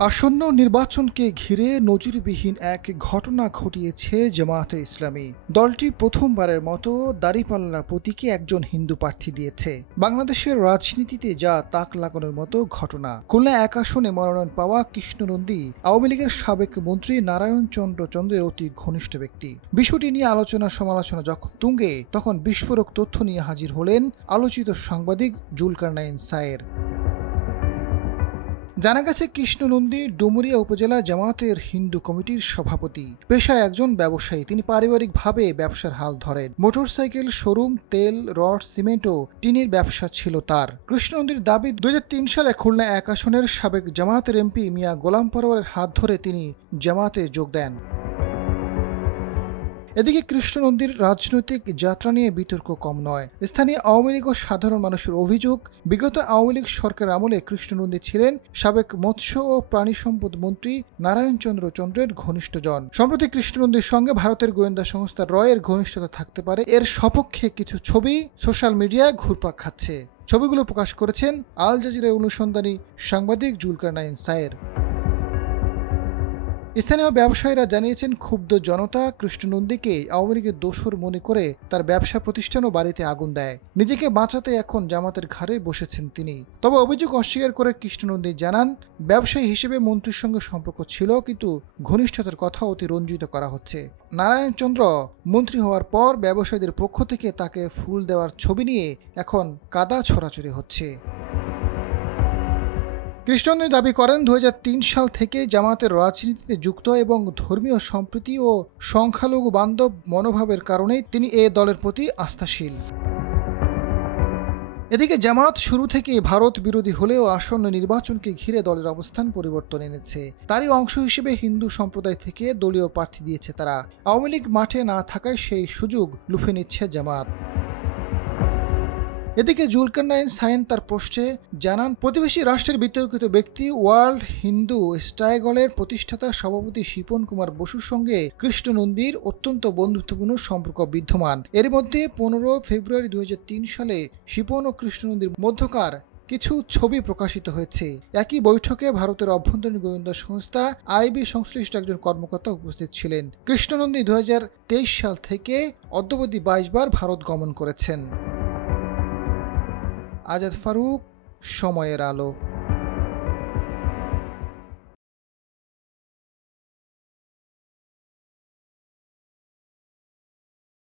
আসন্ন নির্বাচনকে ঘিরে নজিরবিহীন এক ঘটনা ঘটিয়েছে জামায়াতে ইসলামী। দলটি প্রথমবারের মতো দাঁড়িপাল্লা প্রতীকে একজন হিন্দু প্রার্থী দিয়েছে। বাংলাদেশের রাজনীতিতে যা তাক লাগানোর মতো ঘটনা। খুলনা ১ আসনে মনোনয়ন পাওয়া কৃষ্ণনন্দী আওয়ামী লীগের সাবেক মন্ত্রী নারায়ণ চন্দ্র চন্দ্রের অতি ঘনিষ্ঠ ব্যক্তি। বিষয়টি নিয়ে আলোচনা সমালোচনা যখন তুঙ্গে, তখন বিস্ফোরক তথ্য নিয়ে হাজির হলেন আলোচিত সাংবাদিক জুলকারনাইন সায়ের। জানা গেছে, কৃষ্ণনন্দী ডুমুরিয়া উপজেলা জামায়াতের হিন্দু কমিটির সভাপতি, পেশায় একজন ব্যবসায়ী। তিনি পারিবারিকভাবে ব্যবসার হাল ধরেন। মোটরসাইকেল শোরুম, তেল, রড, সিমেন্ট ও টিনের ব্যবসা ছিল তার। কৃষ্ণনন্দীর দাবি, ২০০৩ সালে খুলনা ১ আসনের সাবেক জামায়াতের এমপি মিয়া গোলাম পরোয়ারের হাত ধরে তিনি জামায়াতে যোগ দেন। এদিকে কৃষ্ণনন্দীর রাজনৈতিক যাত্রা নিয়ে বিতর্ক কম নয়। স্থানীয় আওয়ামী লীগ ও সাধারণ মানুষের অভিযোগ, বিগত আওয়ামী লীগ সরকার আমলে কৃষ্ণনন্দী ছিলেন সাবেক মৎস্য ও প্রাণী সম্পদ মন্ত্রী নারায়ণ চন্দ্র চন্দ্রের ঘনিষ্ঠজন। সম্প্রতি কৃষ্ণনন্দীর সঙ্গে ভারতের গোয়েন্দা সংস্থা রয়ের ঘনিষ্ঠতা থাকতে পারে, এর সপক্ষে কিছু ছবি সোশ্যাল মিডিয়ায় ঘুরপাক খাচ্ছে। ছবিগুলো প্রকাশ করেছেন আল জাজিরার অনুসন্ধানী সাংবাদিক জুলকারনাইন সায়ের। স্থানীয় ব্যবসায়ীরা জানিয়েছেন, ক্ষুব্ধ জনতা কৃষ্ণনন্দীকে আওয়ামী লীগের দোসর মনে করে তার ব্যবসা প্রতিষ্ঠান ও বাড়িতে আগুন দেয়। নিজেকে বাঁচাতে এখন জামাতের ঘাড়ে বসেছেন তিনি। তবে অভিযোগ অস্বীকার করে কৃষ্ণনন্দী জানান, ব্যবসায়ী হিসেবে মন্ত্রীর সঙ্গে সম্পর্ক ছিল, কিন্তু ঘনিষ্ঠতার কথা অতি রঞ্জিত করা হচ্ছে। নারায়ণ চন্দ্র মন্ত্রী হওয়ার পর ব্যবসায়ীদের পক্ষ থেকে তাকে ফুল দেওয়ার ছবি নিয়ে এখন কাদা ছড়াছড়ি হচ্ছে। কৃষ্ণনন্দী দাবি করেন, ২০০৩ সাল থেকে জামায়াতের রাজনীতিতে যুক্ত এবং ধর্মীয় সম্প্রীতি ও সংখ্যালঘু বান্ধব মনোভাবের কারণেই তিনি এ দলের প্রতি আস্থাশীল। এদিকে জামায়াত শুরু থেকে ভারত বিরোধী হলেও আসন্ন নির্বাচনকে ঘিরে দলের অবস্থান পরিবর্তন এনেছে। তারই অংশ হিসেবে হিন্দু সম্প্রদায় থেকে দলীয় প্রার্থী দিয়েছে তারা। আওয়ামী লীগ মাঠে না থাকায় সেই সুযোগ লুফে নিচ্ছে জামায়াত। এদিকে জুলকারনাইন সায়েন তার পোস্টে জানান, প্রতিবেশী রাষ্ট্রের বিতর্কিত ব্যক্তি ওয়ার্ল্ড হিন্দু স্ট্রাগলের প্রতিষ্ঠাতা সভাপতি শিপন কুমার বসুর সঙ্গে কৃষ্ণনন্দীর অত্যন্ত বন্ধুত্বপূর্ণ সম্পর্ক বিদ্যমান। এর মধ্যে ১৫ ফেব্রুয়ারি ২০০৩ সালে শিপন ও কৃষ্ণনন্দীর মধ্যকার কিছু ছবি প্রকাশিত হয়েছে। একই বৈঠকে ভারতের অভ্যন্তরীণ গোয়েন্দা সংস্থা আইবি সংশ্লিষ্ট একজন কর্মকর্তা উপস্থিত ছিলেন। কৃষ্ণনন্দী ২০২৩ সাল থেকে অদ্যাবধি ২২ বার ভারত গমন করেছেন। আজাদ ফারুক, সময়ের আলো।